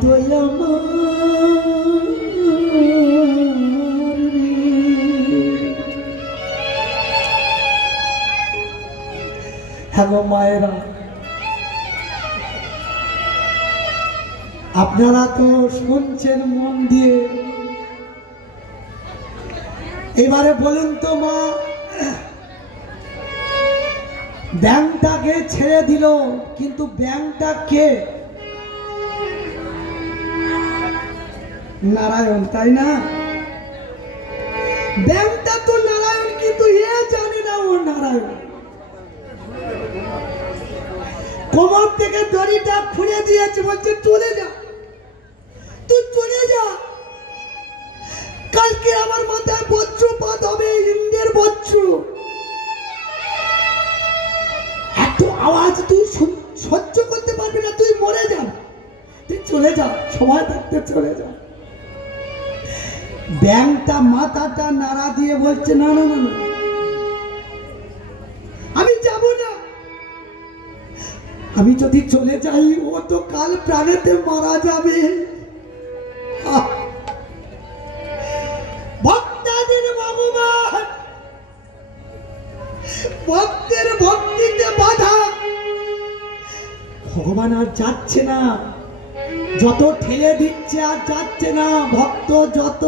তো আমার হ্যাঁ গো মায়েরা, আপনারা তো শুনছেন মন দিয়ে। এবারে বলুন তো মা, ব্যাংকটাকে ছেড়ে দিল, কিন্তু ব্যাংকটা কে? নারায়ণ, তাই না? ব্যাংকটা তো নারায়ণ, কিন্তু এ জানে না ও নারায়ণ। কোমর থেকে দড়িটা খুলে দিয়েছে, বলছে চলে যা, তুই চলে যা। কালকে আমার মাথায় বজ্রপাত হবে, ইন্দ্রের বজ্র। এত আওয়াজ তুই সহ্য করতে পারবি না, তুই মরে যা, তুই চলে যা, সময় থাকতে চলে যা। ব্যাংকটা মাথাটা নাড়া দিয়ে বলছে না না না, আমি যাব না। আমি যদি চলে যাই, ও তো কাল প্রাণেতে মারা যাবে। ভক্তাদের ভগবান, ভক্তের ভক্তিতে বাধা। ভগবান আর যাচ্ছে না, যত ঠেলে দিচ্ছে আর যাচ্ছে না। ভক্ত যত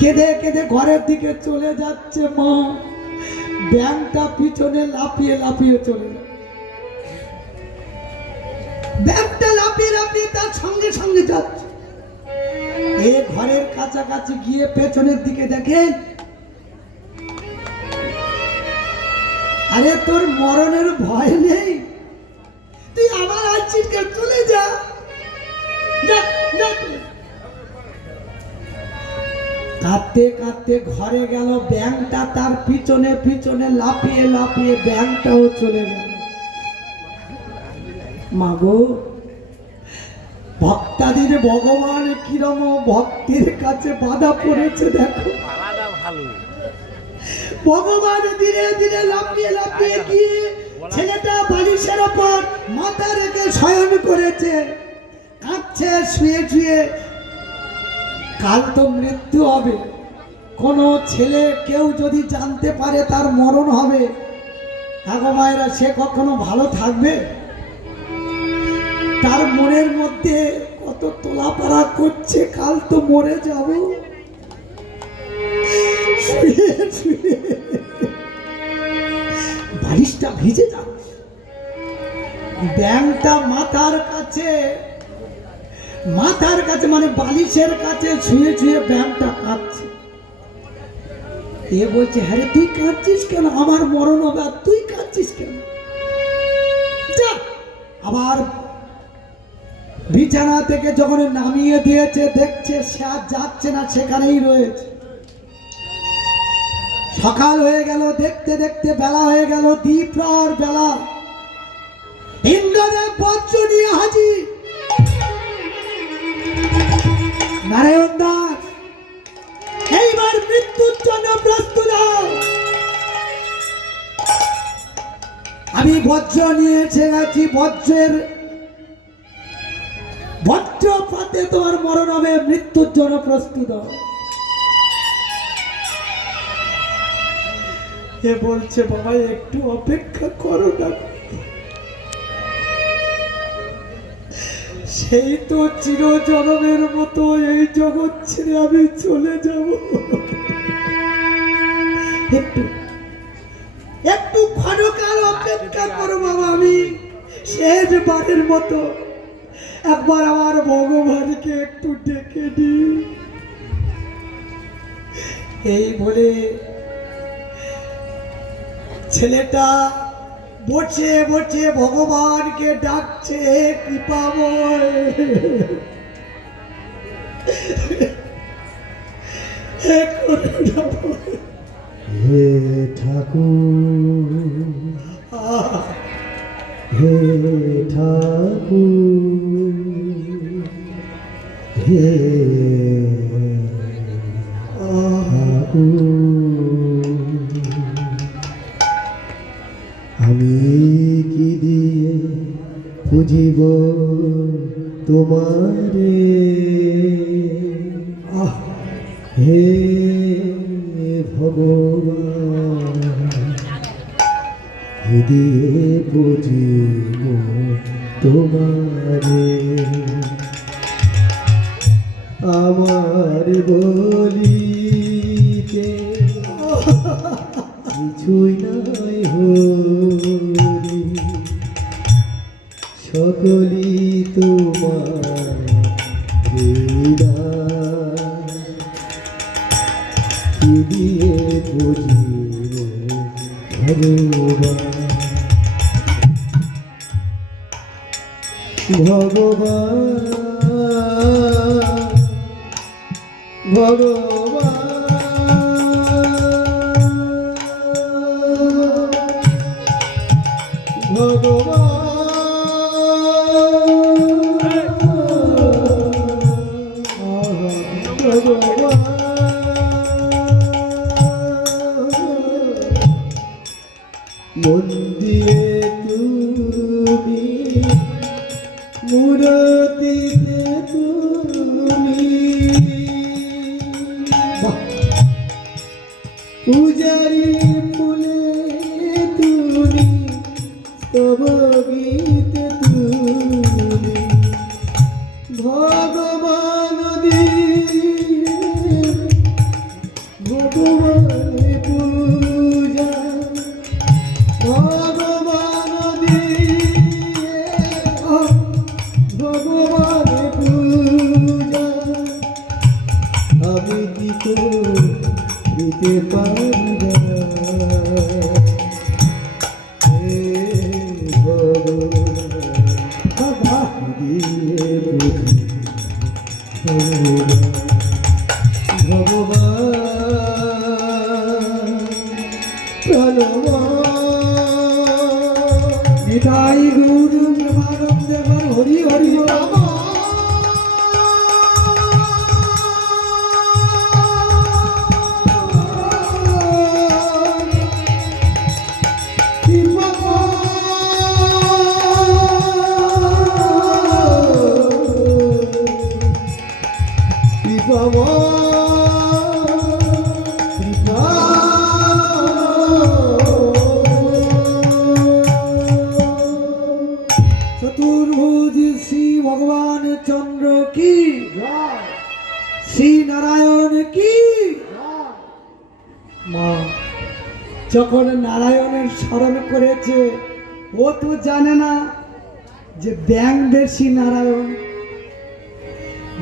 কেঁদে কেঁদে ঘরের দিকে চলে যাচ্ছে। মা, ব্যাংকটা পিছনে লাফিয়ে লাফিয়ে চলে যায়। ব্যাংকটা লাফিয়ে লাফিয়ে তার সঙ্গে সঙ্গে যাচ্ছে। এ ঘরের কাছাকাছি গিয়ে পেছনের দিকে দেখে, আরে তোর মরণের ভয় নেই, তুই আবার আসছিস, চলে যা। কাঁদতে কাঁদতে ঘরে গেল, ব্যাংকটা তার পিছনে পিছনে লাফিয়ে লাফিয়ে ব্যাংকটাও চলে গেল। মাগো, ভক্তাদের ভগবান কিরম ভক্তির কাছে বাধা পড়েছে দেখো। ভগবান ধীরে ধীরে লাফিয়ে লাফিয়ে গিয়ে ছেলেটা বালিশের ওপর মাথা রেখে শয়ন করেছে, কাঁদছে শুয়ে শুয়ে। কাল তো মৃত্যু হবে, কোনো ছেলে কেউ যদি জানতে পারে তার মরণ হবে, আগো মায়েরা, সে কখনো ভালো থাকবে? তার মনের মধ্যে কত তোলাপাড়া করছে, কাল তো মরে যাব। বালিশটা ভিজে যাচ্ছে, ব্যাংকটা মাথার কাছে, মাথার কাছে মানে বালিশের কাছে শুয়ে শুয়ে ব্যাংকটা কাঁদছে। এ বলছে, হ্যাঁ তুই কাঁদছিস কেন? আমার মরণ হবে আর তুই কাঁদছিস কেন? যা। আবার বিছানা থেকে যখন নামিয়ে দিয়েছে, দেখছে সে আর যাচ্ছে না, সেখানেই রয়েছে। সকাল হয়ে গেল, দেখতে দেখতে বেলা হয়ে গেল, দ্বিপ্রহর বেলা। ইন্দ্রদেব বজ্র নিয়ে হাজির। নারায়ণ দাস, এইবার মৃত্যুর জন্য প্রস্তুত হও। আমি বজ্র নিয়ে এসে গেছি, বজ্রপাতে তোমার মরণ হবে, মৃত্যুর জন্য প্রস্তুত হও। এ বলছে, বাবা একটু অপেক্ষা করো না, সেই তো চিরজনমের মতো এই জগৎ ছেড়ে আমি চলে যাব। একটু একটু ক্ষণকাল অপেক্ষা করো বাবা, আমি শেষবারের মতো একবার আমার ভগবানকে একটু ডেকে দিই। এই বলে ছেলেটা বসে বসে ভগবানকে ডাকছে, কৃপাময়, হে ঠাকুর, হে ঠাকুর, হে ঠাকুর, আমি কি দিয়ে বুঝিব তোমারে হে ভগবান হৃদয়ে বুঝিব তোমারে আমার বলিতে কিছুই নাই হরি সকলি তোমার কি দিয়ে বুঝিব ভগবান ভগবান মন দিয়ে তুমি মূরতিতে তুমি পূজারি ফুলে তুমি স্তব গীতে তুমি ভগবান দিয়ে ভগবানে পূজা ভগবান দিয়ে ভগবানে পূজা আমি কি দিতে পারি না হে ভগবান দিয়ে নিতাই গুরু প্রেমানন্দে হরি হরি রাম চতুর্ভুজ শ্রী ভগবান চন্দ্র কি শ্রী নারায়ণ কি মা যখন নারায়ণের স্মরণ করেছে ও তো জানে না যে ব্যাং বেশি নারায়ণ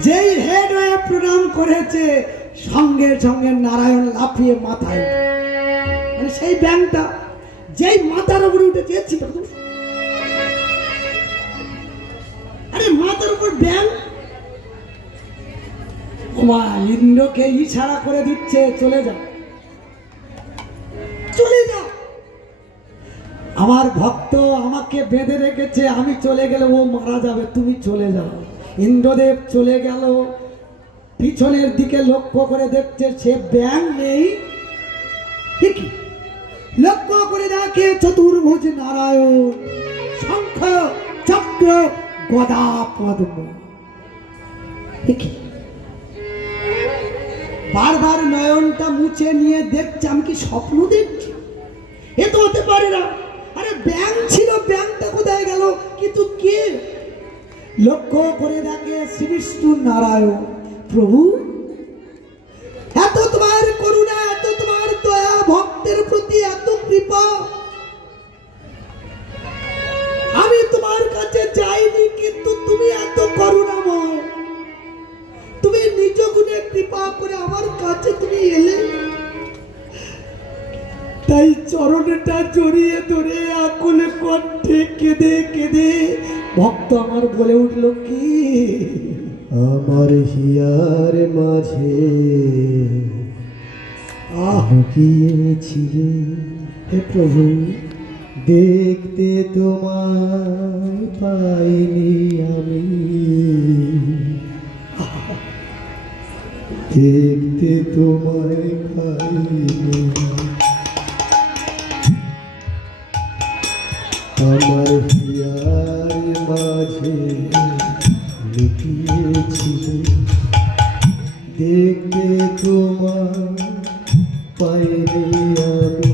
যেই হেড হয়ে প্রণাম করেছে সঙ্গে সঙ্গে নারায়ণ লাফিয়ে মাথায় মানে সেই ব্যাংটা যেই মাথার উপরে উঠেছে আরে মাথার উপর ব্যাং মা ইন্দ্রকে ইশারা করে দিচ্ছে চলে যাও চলে যাও আমার ভক্ত আমাকে বেঁধে রেখেছে আমি চলে গেলে ও মারা যাবে তুমি চলে যাও ইন্দ্রদেব চলে গেল পিছনের দিকে লক্ষ্য করে দেখছে সে ব্যাং নেই কি লক্ষ্য করে দেখে চতুর্ভুজ নারায়ণ শঙ্খ চক্র গদা পদ্ম কি বারবার নয়নটা মুছে নিয়ে দেখছে আমি কি স্বপ্ন দেখছি এ তো হতে পারে না আরে ব্যাং ছিল ব্যাংটা কোথায় গেল কিন্তু কে লক্ষ্য করে দেখে শ্রী বিষ্ণু নারায়ণ প্রভু এত তোমার করুণা এত তোমার দয়া ভক্তের প্রতি এত কৃপা আমি তোমার কাছে যাইনি কিন্তু তুমি এত করুণাময় তুমি নিজ গুণে কৃপা করে আমার কাছে তুমি এলে তাই চরণটা জড়িয়ে ধরে আকুল কণ্ঠে কেঁদে কেঁদে ভক্ত আমার বলে উঠল কি আমার হিয়ার মাঝে লুকিয়েছিলে হে প্রভু দেখতে তোমায় পাইনি আমি দেখতে তোমায় পাইনি আমার হিয়ার মাঝে পাইনি আমি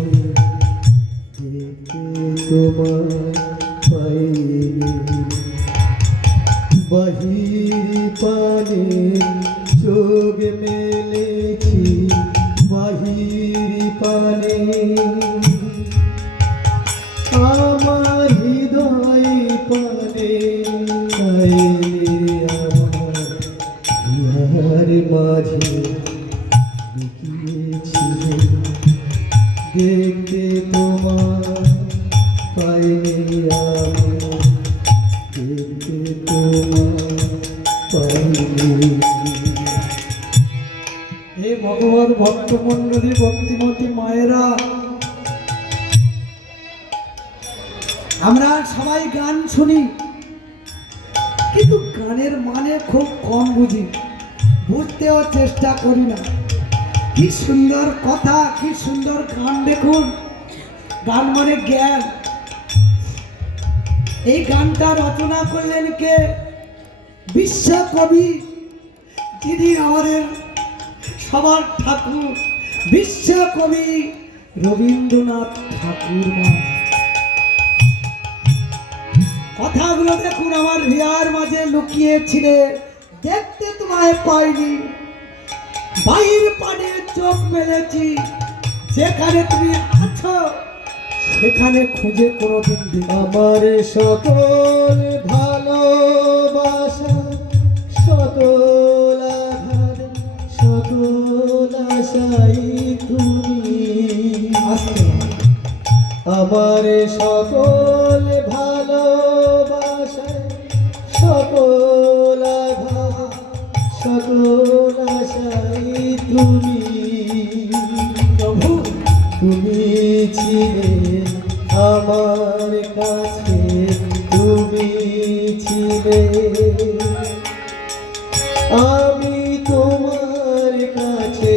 দেখতে তোমায় পাইনি বাহির পানে চোখ মেলেছি বাহির পানে আমার হৃদয় পানে পাইনি আমার ইহার মাঝে লুকিয়েছিলে দেখতে তোমার পাইনি আমি দেখতে তোমার পাইনি। হে ভগবত ভক্তমণ্ডলী ভক্তিমতী মায়েরা, আমরা সবাই গান শুনি কিন্তু গানের মানে খুব কম বুঝি, বুঝতেও চেষ্টা করি না। কি সুন্দর কথা, কি সুন্দর গান! দেখুন, গান মানে জ্ঞান। এই গানটা রচনা করলেন কে? বিশ্বকবি, যিনি আমাদের সবার ঠাকুর, বিশ্বকবি রবীন্দ্রনাথ ঠাকুর। কথাগুলো দেখুন, আমার হৃদয়ের মাঝে লুকিয়েছিলে দেখতে তোমায় পাইনি বাহির পানে চোখ মেলেছি যেখানে তুমি আছো সেখানে খুঁজে কোনোদিন দিই। আমার সকল ভালোবাসা সকল আঘাত সকল আশাই তুমি। আমার সকল ভালোবাসা সকল আঘাত সকল আশাই তুমি। প্রভু, তুমি ছিলে আমার কাছে তুমি ছিলে আমি তোমার কাছে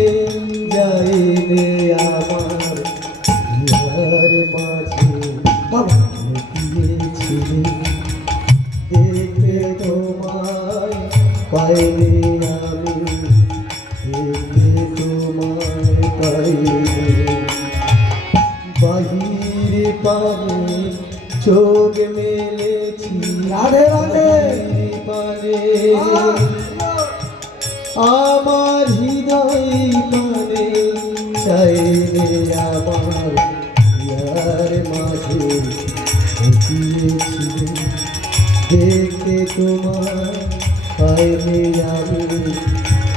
যাইলে আমার হিয়ার মাঝে বাবা, লুকিয়েছিলে দেখতে তোমায় পাইনি আমি দেখতে তোমায় পাইনি বাহির পানে চোখ মেলেছি রাধে রাধে। পানে আমার হৃদয় পানে চাইলে আমার ইয়ার মাঝে লুকিয়েছিলে দেখতে তোমার পাইনি আমি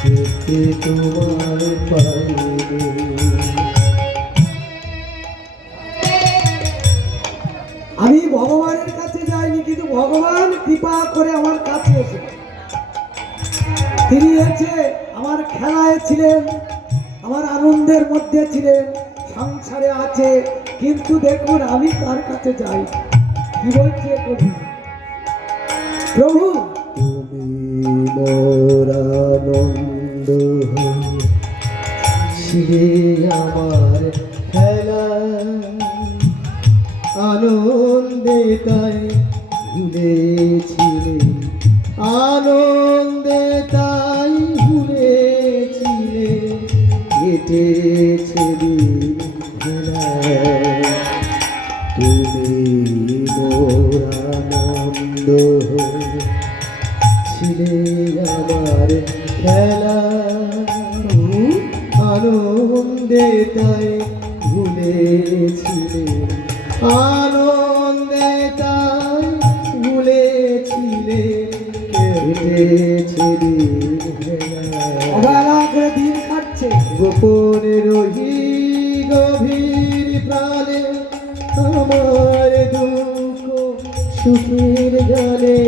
দেখতে তোমার পাইনি। আমি ভগবানের কাছে যাইনি কিন্তু ভগবান কৃপা করে আমার কাছে এসে তিনি এসে আমার খেলায় ছিলেন, আমার আনন্দের মধ্যে ছিলেন, সংসারে আছে। কিন্তু দেখুন, আমি তার কাছে যাই। কি বলছে কবি? প্রভু, তুমি মোর আনন্দ ছিলে আমার খেলা আনন্দে তাই ভুলেছিলে আনন্দে তাই ভুলেছিলে কেটেছে দিন খেলায়। তুমি মোর আনন্দ ছিলে আমার খেলা আনন্দে তাই ভুলেছিলে আনন্দে তাই ভুলেছিলে কেটেছে দিন খেলায়। অবহেলা করে দিন কাটছে। গোপনে রহি গভীর প্রাণে আমার দুঃখ সুখের গানে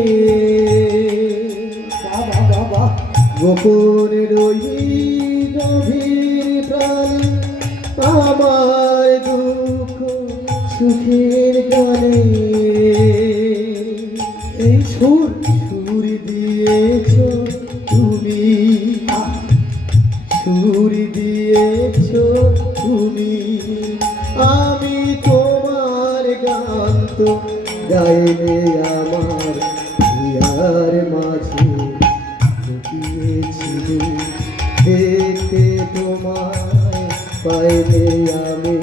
বাবা বাবা, গোপনে রহি গভীর প্রাণে আমার দুঃখ সুখের গানে এই সুর সুর দিয়েছ তুমি সুর দিয়েছ তুমি আমি তোমার গান তো গাইলে আমার হিয়ার মাঝে লুকিয়েছিল দেখতে তোমায় পাই পাইনি আমি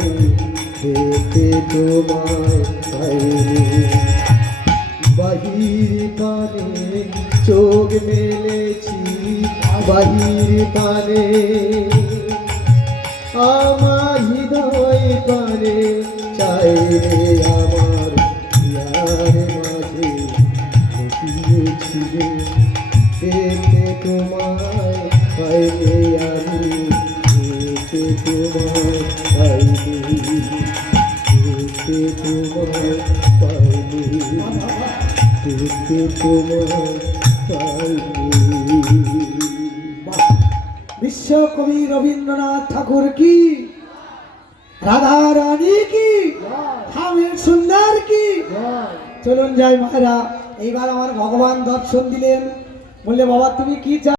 দেখতে তোমায় পাইনি বাহির পানে চোখ মেলেছি বাহির পানে আমার হৃদয় পানে চাই রে আমার ইয়ার মাঝে লুকিয়েছি রে দেখতে তোমায় পাইনি আমি দেখতে তোমায় পাইনি দেখতে তোমায় পাইনি দেখতে তোমায় পাইনি। বিশ্বকবি রবীন্দ্রনাথ ঠাকুর কি, রাধা রানী কি, স্বামী সুন্দর কি। চলুন যাই মায়েরা, এইবার আমার ভগবান দর্শন দিলেন, বললে বাবা তুমি কি চাও?